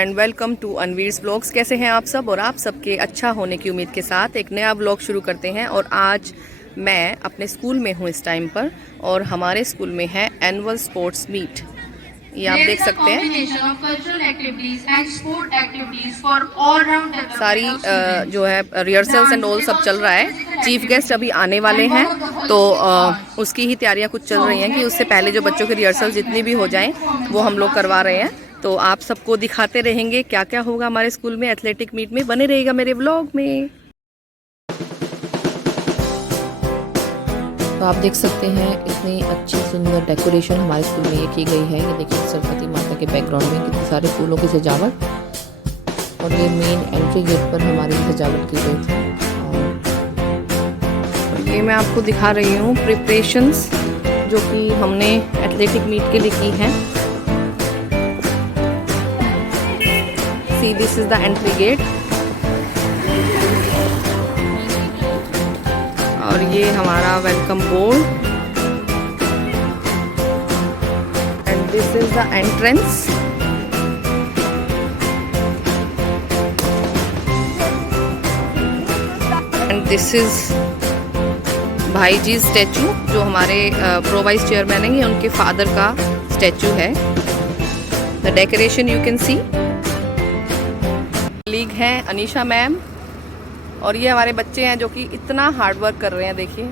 And welcome to Anveer's blogs. कैसे हैं आप सब? और आप सबके अच्छा होने की उम्मीद के साथ एक नया ब्लॉग शुरू करते हैं। और आज मैं अपने स्कूल में हूँ इस टाइम पर, और हमारे स्कूल में है एनुअल स्पोर्ट्स मीट। ये आप देख सकते हैं सारी जो है रिहर्सल्स एंड ऑल सब चल रहा है। चीफ गेस्ट अभी आने वाले हैं, तो उसकी ही तैयारियां कुछ चल रही हैं कि उससे पहले जो बच्चों की रिहर्सल जितनी भी हो जाएं वो हम लोग करवा रहे हैं। तो आप सबको दिखाते रहेंगे क्या क्या होगा हमारे स्कूल में एथलेटिक मीट में। बने रहेगा मेरे व्लॉग में। तो आप देख सकते हैं इतनी अच्छी सुंदर डेकोरेशन हमारे स्कूल में ये की गई है। ये देखिए सरस्वती माता के बैकग्राउंड में कितने सारे फूलों की सजावट, और ये मेन एंट्री गेट पर हमारी सजावट की गई थी। और ये मैं आपको दिखा रही हूँ प्रिपरेशंस जो कि हमने एथलेटिक मीट के लिए की हैं। See, this is the entry gate. और ये हमारा welcome board, and this is the entrance. And this is भाई जी स्टैचू जो हमारे प्रो वाइस चेयरमैन हैं, उनके फादर का स्टैचू है। The decoration you can see. League हैं अनीशा मैम, और ये हमारे बच्चे हैं जो कि इतना हार्ड वर्क कर रहे हैं। देखिए,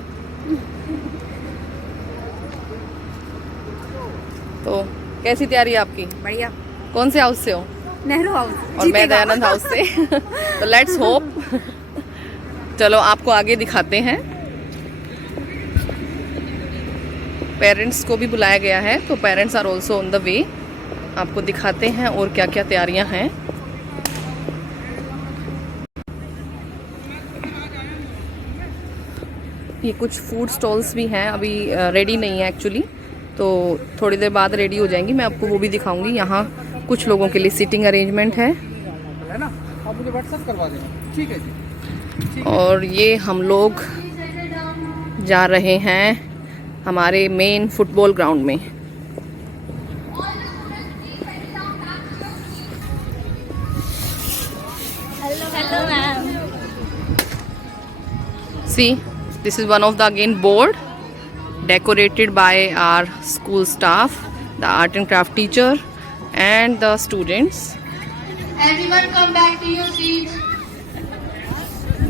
तो कैसी तैयारी है आपकी? बढ़िया। कौन से हाउस से हो? नेहरू हाउस। और मैं दयानंद हाउस से। तो लेट्स होप। चलो आपको आगे दिखाते हैं। पेरेंट्स को भी बुलाया गया है, तो parents are also on the way. आपको दिखाते हैं और क्या क्या तैयारियां हैं। ये कुछ फूड स्टॉल्स भी हैं, अभी रेडी नहीं है एक्चुअली, तो थोड़ी देर बाद रेडी हो जाएंगी। मैं आपको वो भी दिखाऊंगी। यहाँ कुछ लोगों के लिए सीटिंग अरेंजमेंट है ना, आप मुझे व्हाट्सएप करवा देना। ठीक है जी। और ये हम लोग जा रहे हैं हमारे मेन फुटबॉल ग्राउंड में। Hello ma'am. See, this is one of the again board decorated by our school staff, the art and craft teacher and the students. Everyone come back to your seats.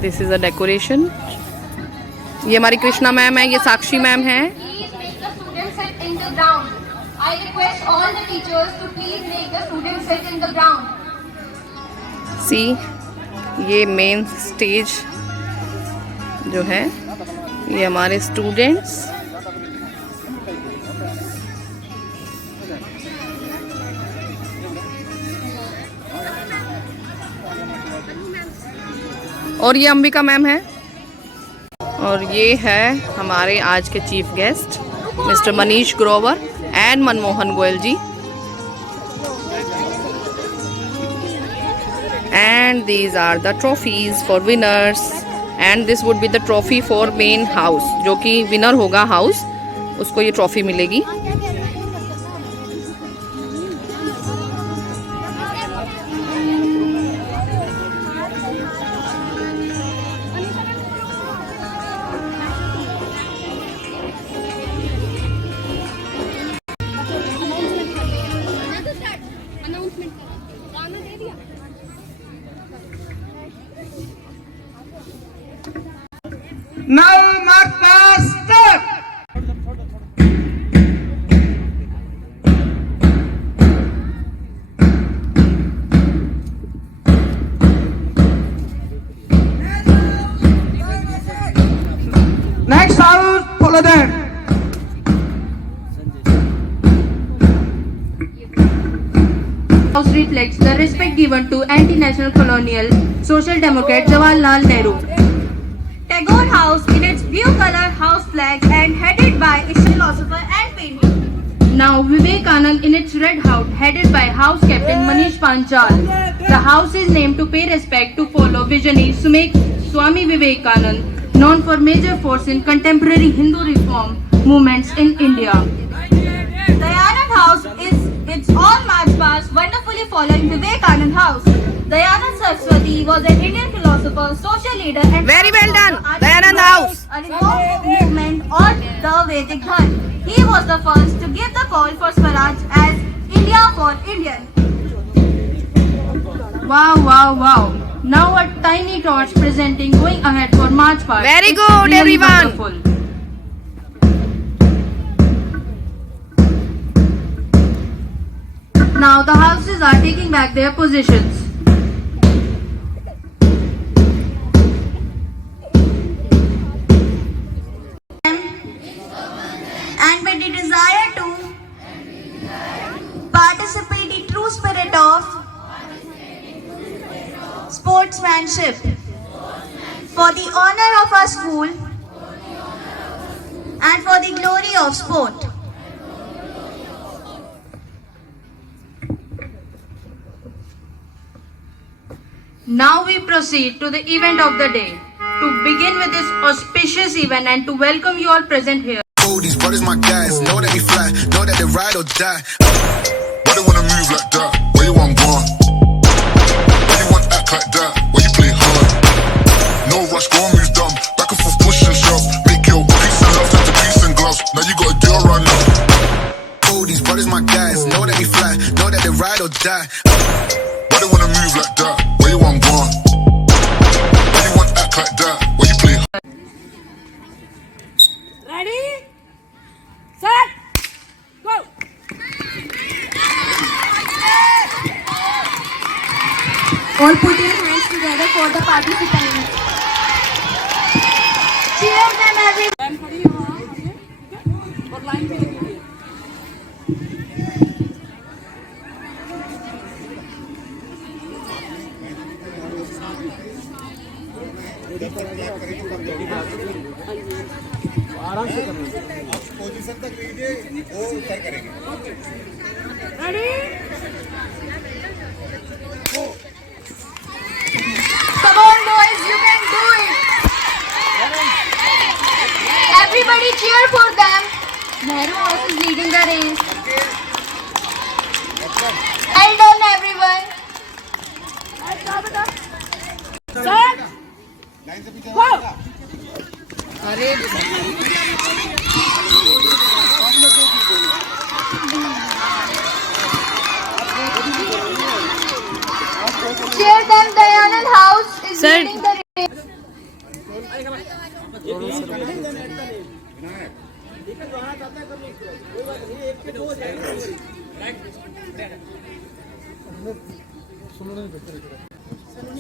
This is a decoration. ये हमारी कृष्णा मैम है, ये साक्षी मैम है। Please make the students sit in the ground. I request all the teachers to please make the students sit in the ground. See, ये main stage जो है, ये हमारे स्टूडेंट्स। और ये अंबिका मैम है, और ये है हमारे आज के chief guest mister Manish Grover and Manmohan Goyal ji. And these are the trophies for winners, and this would be the trophy for main house. जो कि विनर होगा हाउस, उसको ये ट्रॉफी मिलेगी। Now mark the step. Next house, follow them. House reflects the respect given to anti-national colonial social democrat Jawaharlal Nehru. Tagore House in its blue color house flag and headed by its philosopher and painter. Now Vivekanand in its red house headed by house captain Manish Panchal. The house is named to pay respect to follow visionary Swami Vivekanand, known for major force in contemporary Hindu reform movements in India. The Anand House is its all march past wonderfully following Vivekanand House. Dayanand Saraswati was an Indian philosopher, social leader, and Very well done. founder of Dayanand House. a reform movement on the Vedic Dharma. He was the first to give the call for Swaraj as India for Indian. Wow, wow, wow. Now a tiny torch presenting going ahead for march past. Very It's good, really everyone. wonderful. Now the houses are taking back their positions. And with the desire to participate in true spirit of sportsmanship for the honor of our school and for the glory of sport. Now we proceed to the event of the day. To begin with this auspicious event and to welcome you all present here. Oh, these brothers my guys, know that they fly, know that they ride or die. Why they wanna move like that? Where you want gone? Why you want act like that? Why you play hard? No rush, go and move dumb. Back and forth, push and shove. Make your peace and love turn to peace and gloves. Now you gotta do it right now. Oh, these brothers my guys, know that they fly, know that they ride or die. Why they wanna move like that? Where you want gone? Why you want act like that? Why you play hard? Ready, set, go. All put your hands together for the participants. Cheer them everyone. Line खड़ी है वहाँ आगे, ठीक है? और लाइन पे लगेगी। Ready? Come on, boys, you can do it. Everybody cheer for them. Nehru House is leading the race. Well done, everyone. Set, go. Cheer them. Dayanand House is Sir. leading the race.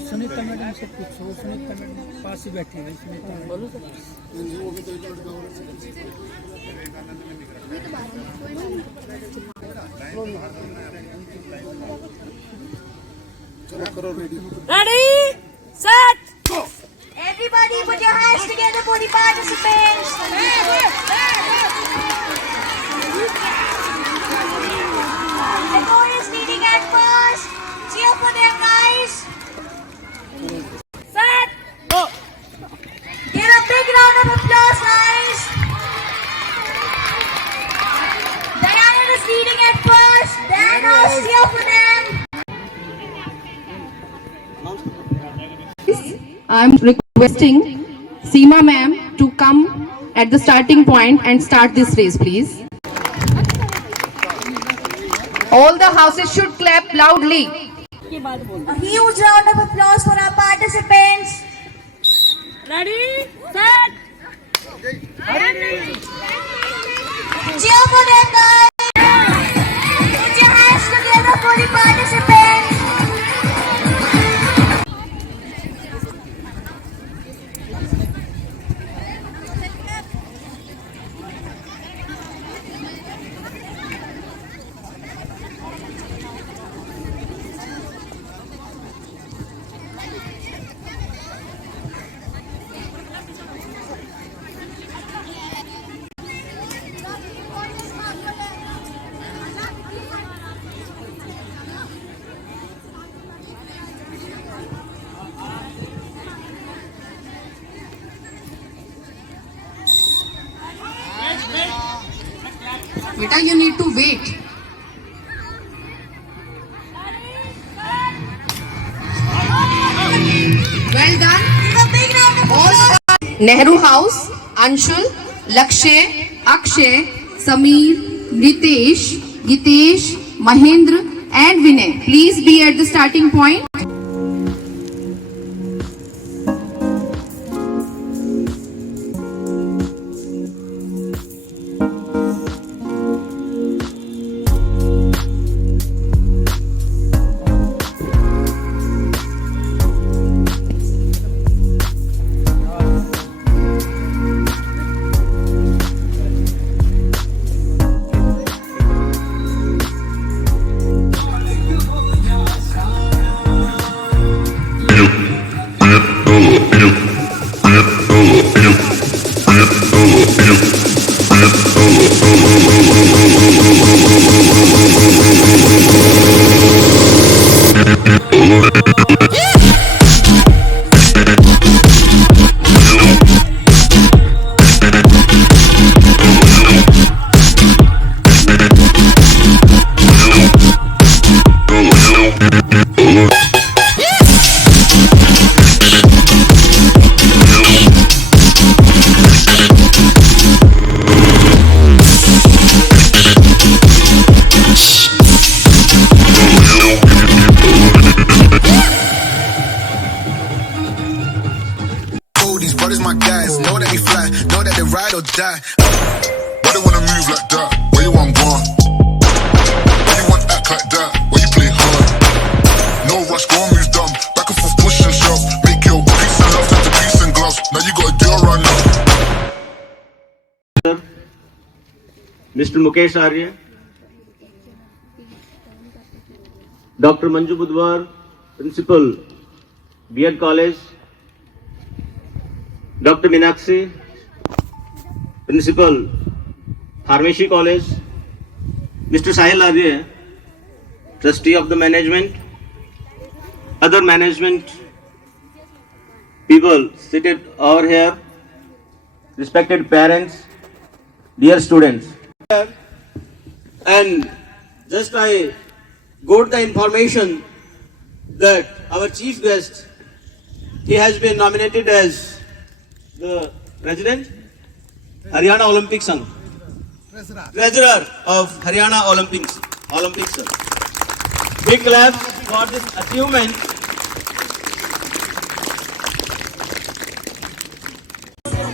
Sunita मैडम से पूछो सुनीता मैडम पास ही बैठी है Sunita madam Ready, set, go. Everybody put your hands together for the participants. The boy is leading at first. Cheer for them, guys. Set, go. Give a big round of applause, guys. Diana is leading at first. Diana, cheer for them. I'm requesting Seema ma'am to come at the starting point and start this race, please. All the houses should clap loudly. A huge round of applause for our participants. Ready, set, Cheer for them, guys. Put your hands together for the participants. Beta, you need to wait. Nehru house, Anshul, Lakshya, Akshay, Sameer, Nitesh, Geetesh, Mahendra and Vinay. Please be at the starting point. These brothers my guys, know that we fly, know that they ride or die. Why they wanna move like that? Where you want gone? Why you want act like that? Why you play hard? No rush, go and move dumb. Back and forth, push and shove. Make your peace and love turn to peace and gloves. Now you got a deal right now. Mr. Mukesh Arya, Dr. Manju Budwar, Principal, B.Ed College, Dr. Meenakshi, Principal, Pharmacy College, Mr. Sahil Arya, Trustee of the Management, other management people seated over here, respected parents, dear students. And just I got the information that our chief guest, he has been nominated as the President, Haryana Olympic Sangh, Treasurer of Haryana Olympics. Big clap for this achievement.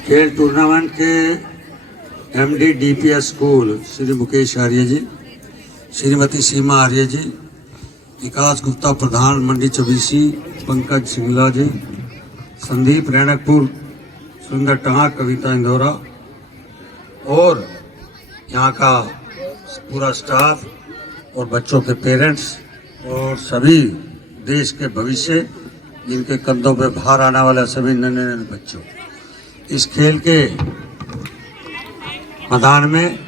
खेल tournament के MD DPS school Shri Mukesh Arya ji, Shrimati Seema Arya ji, Vikas Gupta प्रधान मंडी चौबीसी, पंकज सिंगला जी, संदीप रैनकपुर, सुंदर टंगा, कविता इंदौरा और यहाँ का पूरा स्टाफ और बच्चों के पेरेंट्स और सभी देश के भविष्य जिनके कंधों पे भार आने वाले सभी नन्हे नन्हे बच्चों, इस खेल के मैदान में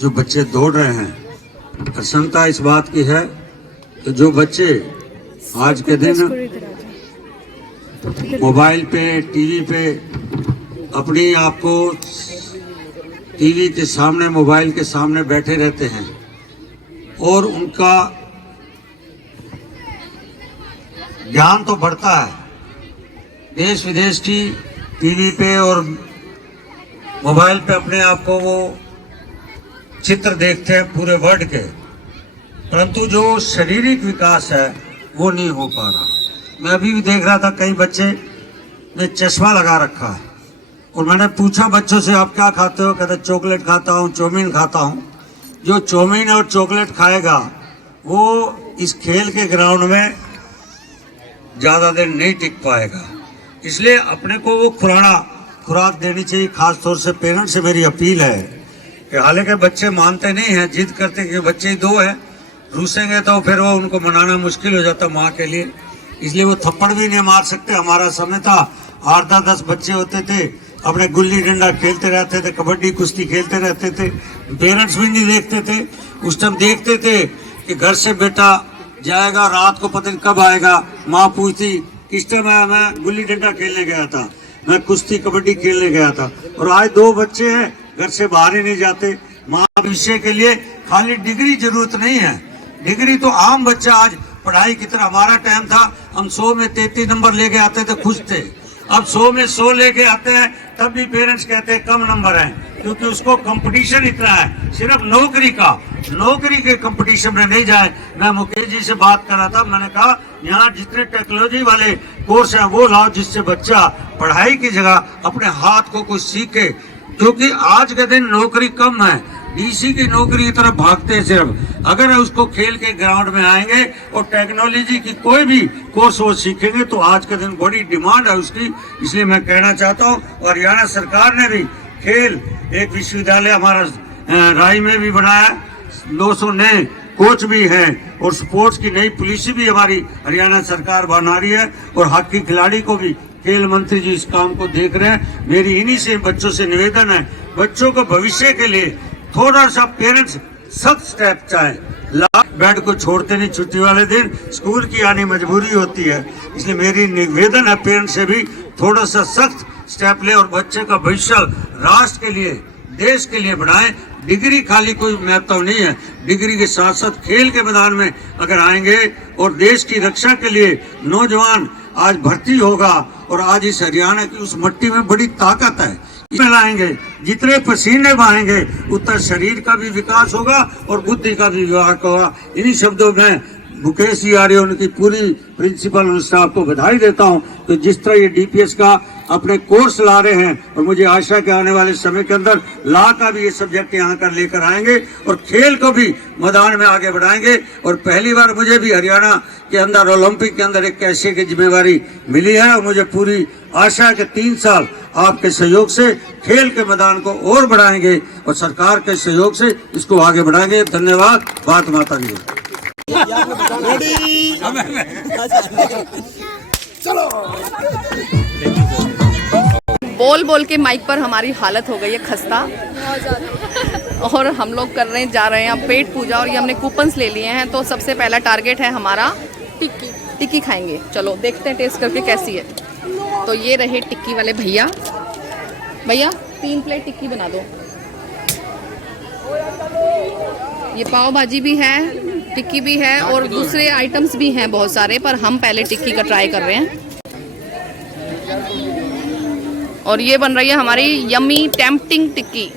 जो बच्चे दौड़ रहे हैं, प्रसन्नता इस बात की है कि जो बच्चे आज के दिन मोबाइल पे, टीवी पे अपनी आप को टीवी के सामने, मोबाइल के सामने बैठे रहते हैं और उनका ज्ञान तो बढ़ता है, देश विदेश की टीवी पे और मोबाइल पे अपने आप को वो चित्र देखते हैं पूरे वर्ल्ड के, परंतु जो शारीरिक विकास है वो नहीं हो पा रहा। मैं अभी भी देख रहा था कई बच्चे ने चश्मा लगा रखा है और मैंने पूछा बच्चों से आप क्या खाते हो, कहते चॉकलेट खाता हूँ, चाउमीन खाता हूँ। जो चाउमीन और चॉकलेट खाएगा वो इस खेल के ग्राउंड में ज़्यादा देर नहीं टिक पाएगा, इसलिए अपने को वो खुराक देनी चाहिए। खास तौर से पेरेंट्स से मेरी अपील है कि हालांकि बच्चे मानते नहीं हैं, जिद करते कि बच्चे ही दो हैं, रूसेंगे तो फिर वो उनको मनाना मुश्किल हो जाता माँ के लिए, इसलिए वो थप्पड़ भी नहीं मार सकते। हमारा समय था 8-10 बच्चे होते थे, अपने गुल्ली डंडा खेलते रहते थे, कबड्डी कुश्ती खेलते रहते थे, पेरेंट्स भी नहीं देखते थे। उस टाइम देखते थे कि घर से बेटा जाएगा, रात को पता नहीं कब आएगा, माँ पूछती किस टाइम आया, मैं गुल्ली डंडा खेलने गया था, मैं कुश्ती कबड्डी खेलने गया था। और आज 2 बच्चे हैं, घर से बाहर ही नहीं जाते। माँ भविष्य के लिए खाली डिग्री जरूरत नहीं है, डिग्री तो आम बच्चा आज पढ़ाई की तरह, हमारा टाइम था हम 100 में 33 नंबर लेके आते थे, खुश थे। अब 100 में 100 लेके आते हैं तब भी पेरेंट्स कहते हैं कम नंबर है, क्योंकि उसको कंपटीशन इतना है सिर्फ नौकरी के कंपटीशन में नहीं जाए। मैं मुकेश जी से बात कर रहा था, मैंने कहा यहाँ जितने टेक्नोलॉजी वाले कोर्स हैं वो लाओ, जिससे बच्चा पढ़ाई की जगह अपने हाथ को कुछ सीखे, क्योंकि आज के दिन नौकरी कम है, डीसी की नौकरी की तरफ भागते हैं सिर्फ। अगर उसको खेल के ग्राउंड में आएंगे और टेक्नोलॉजी की कोई भी कोर्स वो सीखेंगे तो आज के दिन बड़ी डिमांड है उसकी। इसलिए मैं कहना चाहता हूँ, और हरियाणा सरकार ने भी खेल एक विश्वविद्यालय हमारा राय में भी बनाया, 200 नए कोच भी हैं और स्पोर्ट्स की नई पॉलिसी भी हमारी हरियाणा सरकार बना रही है, और हॉकी खिलाड़ी को भी खेल मंत्री जी इस काम को देख रहे हैं। मेरी इन्हीं से बच्चों से निवेदन है, बच्चों को भविष्य के लिए थोड़ा सा पेरेंट्स सख्त स्टेप चाहे, बेड को छोड़ते नहीं, छुट्टी वाले दिन स्कूल की आनी मजबूरी होती है। इसलिए मेरी निवेदन है पेरेंट्स से भी थोड़ा सा सख्त स्टेप ले और बच्चे का भविष्य राष्ट्र के लिए, देश के लिए बढ़ाएं। डिग्री खाली कोई महत्व नहीं है, डिग्री के साथ साथ खेल के मैदान में अगर आएंगे और देश की रक्षा के लिए नौजवान आज भर्ती होगा, और आज इस हरियाणा की उस मिट्टी में बड़ी ताकत है, इसमें लाएंगे, जितने पसीने बहाएंगे उतना शरीर का भी विकास होगा और बुद्धि का भी विकास होगा। इन्हीं शब्दों में मुकेश जी आ रहे, उनकी पूरी प्रिंसिपल और स्टाफ को बधाई देता हूं। तो जिस तरह ये डीपीएस का अपने कोर्स ला रहे हैं, और मुझे आशा है कि आने वाले समय के अंदर ला का भी ये सब्जेक्ट यहाँ कर लेकर आएंगे और खेल को भी मैदान में आगे बढ़ाएंगे। और पहली बार मुझे भी हरियाणा के अंदर ओलंपिक के अंदर एक कैसे की जिम्मेवारी मिली है, और मुझे पूरी आशा है कि 3 साल आपके सहयोग से खेल के मैदान को और बढ़ाएंगे और सरकार के सहयोग से इसको आगे बढ़ाएंगे। धन्यवाद। भारत माता दी। बोल बोल के माइक पर हमारी हालत हो गई है खस्ता, और हम लोग जा रहे हैं अब पेट पूजा, और ये हमने कूपन्स ले लिए हैं। तो सबसे पहला टारगेट है हमारा टिक्की खाएंगे। चलो देखते हैं टेस्ट करके कैसी है। तो ये रहे टिक्की वाले भैया 3 प्लेट टिक्की बना दो। ये पाव भाजी भी है, टिक्की भी है और दूसरे आइटम्स भी हैं बहुत सारे, पर हम पहले टिक्की का ट्राई कर रहे हैं। और ये बन रही है हमारी यम्मी टेम्पटिंग टिक्की।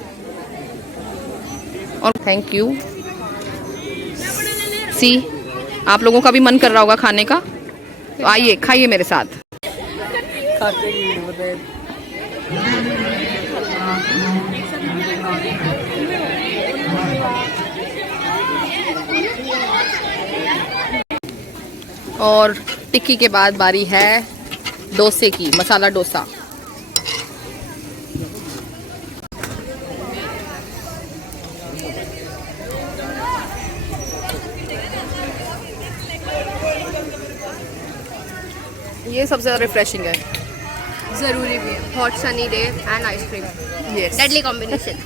और थैंक यू। आप लोगों का भी मन कर रहा होगा खाने का, तो आइए खाइए मेरे साथ। और टिक्की के बाद बारी है डोसे की, मसाला डोसा। ये सबसे ज़्यादा रिफ्रेशिंग है, जरूरी भी है। Hot sunny day and ice cream, deadly combination.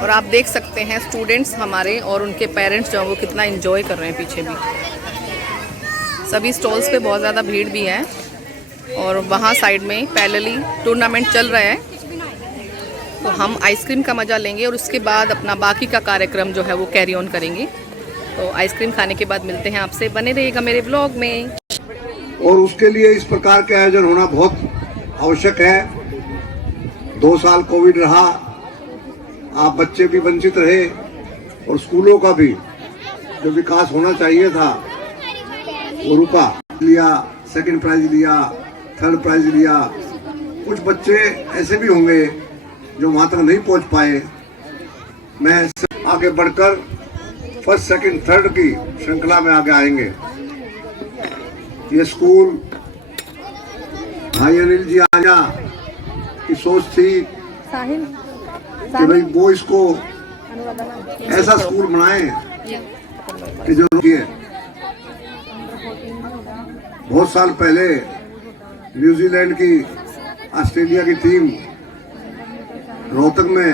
और आप देख सकते हैं स्टूडेंट्स हमारे और उनके पेरेंट्स जो हैं वो कितना एंजॉय कर रहे हैं। पीछे भी सभी स्टॉल्स पे बहुत ज़्यादा भीड़ भी है, और वहाँ साइड में पैरेलली टूर्नामेंट चल रहा है। तो हम आइसक्रीम का मज़ा लेंगे और उसके बाद अपना बाकी का कार्यक्रम जो है वो कैरी ऑन करेंगे। तो आइसक्रीम खाने के बाद मिलते हैं आपसे, बने रहिएगा मेरे ब्लॉग में। और उसके लिए इस प्रकार के आयोजन होना बहुत आवश्यक है। 2 साल कोविड रहा, आप बच्चे भी वंचित रहे और स्कूलों का भी जो विकास होना चाहिए था वो रुका। लिया, सेकंड प्राइज लिया, थर्ड प्राइज लिया। कुछ बच्चे ऐसे भी होंगे जो वहां तक नहीं पहुंच पाए। मैं आगे बढ़कर फर्स्ट, सेकंड, थर्ड की श्रृंखला में आगे आएंगे। ये स्कूल भाई अनिल जी आजा की सोच थी कि भाई वो इसको ऐसा स्कूल बनाए कि जो बहुत साल पहले न्यूजीलैंड की, ऑस्ट्रेलिया की टीम रोहतक में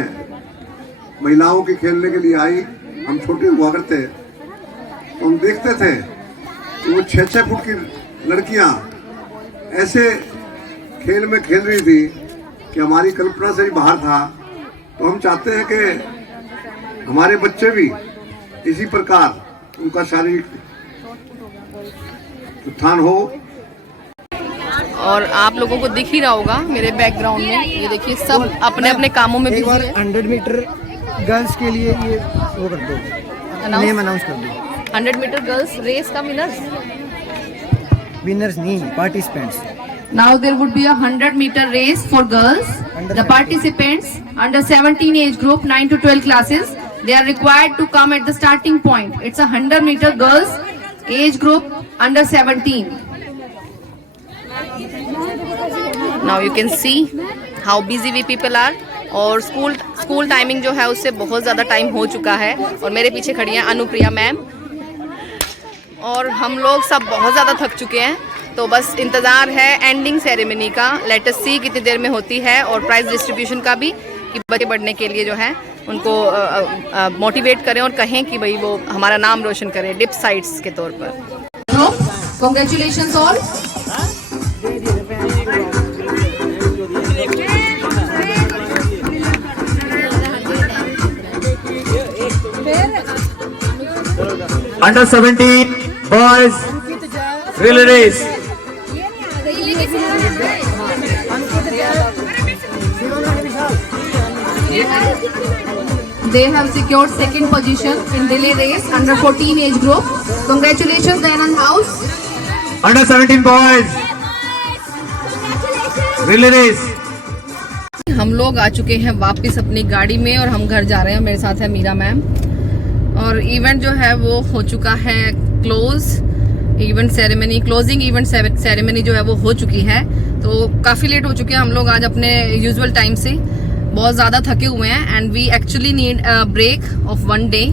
महिलाओं की खेलने के लिए आई। हम छोटे हुआ करते तो हम देखते थे कि वो 6-6 फुट की लड़कियां ऐसे खेल में खेल रही थी कि हमारी कल्पना से ही बाहर था। तो हम चाहते हैं कि हमारे बच्चे भी इसी प्रकार उनका शारीरिक उत्थान हो। और आप लोगों को दिख ही रहा होगा मेरे बैकग्राउंड में, ये देखिए सब अपने अपने कामों में बिजी है। 100 मीटर गर्ल्स के लिए ये वो कर दो, नेम अनाउंस कर दो। 100 मीटर गर्ल्स रेस का विनर्स नहीं, participants. Now there would be a 100-meter race for girls. The participants under 17 age group, 9 to 12 classes, they are required to come at the starting point. It's a 100-meter girls age group under 17. Now you can see how busy we people are. और school timing जो है उससे बहुत ज़्यादा टाइम हो चुका है और मेरे पीछे खड़ी हैं अनुप्रिया मैम और हम लोग सब बहुत ज़्यादा थक चुके हैं। तो बस इंतज़ार है एंडिंग सेरेमनी का। लेट अस सी कितनी देर में होती है और प्राइज डिस्ट्रीब्यूशन का भी, कि बच्चे बढ़ने के लिए जो है उनको मोटिवेट करें और कहें कि भाई वो हमारा नाम रोशन करें डिप साइट्स के तौर पर। Congratulations all. Under 17 boys relay race. They have secured second position in relay race under 14 age group. Congratulations, Dayanand House. Under 17 boys relay race. हम लोग आ चुके हैं वापस अपनी गाड़ी में और हम घर जा रहे हैं। मेरे साथ है मीरा मैम और इवेंट जो है वो हो चुका है close. Event ceremony, closing event ceremony जो है वो हो चुकी है। तो काफ़ी लेट हो चुके हैं हम लोग आज अपने यूजुअल टाइम से, बहुत ज़्यादा थके हुए हैं and we actually need a break of 1 day.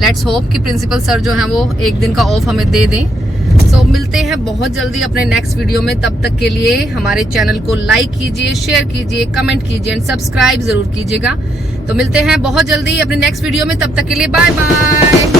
Let's hope कि प्रिंसिपल सर जो हैं वो एक दिन का ऑफ हमें दे दें। सो मिलते हैं बहुत जल्दी अपने नेक्स्ट वीडियो में। तब तक के लिए हमारे चैनल को लाइक कीजिए, शेयर कीजिए, कमेंट कीजिए एंड सब्सक्राइब ज़रूर कीजिएगा। तो मिलते हैं बहुत जल्दी अपने नेक्स्ट वीडियो में। तब तक के लिए बाय बाय।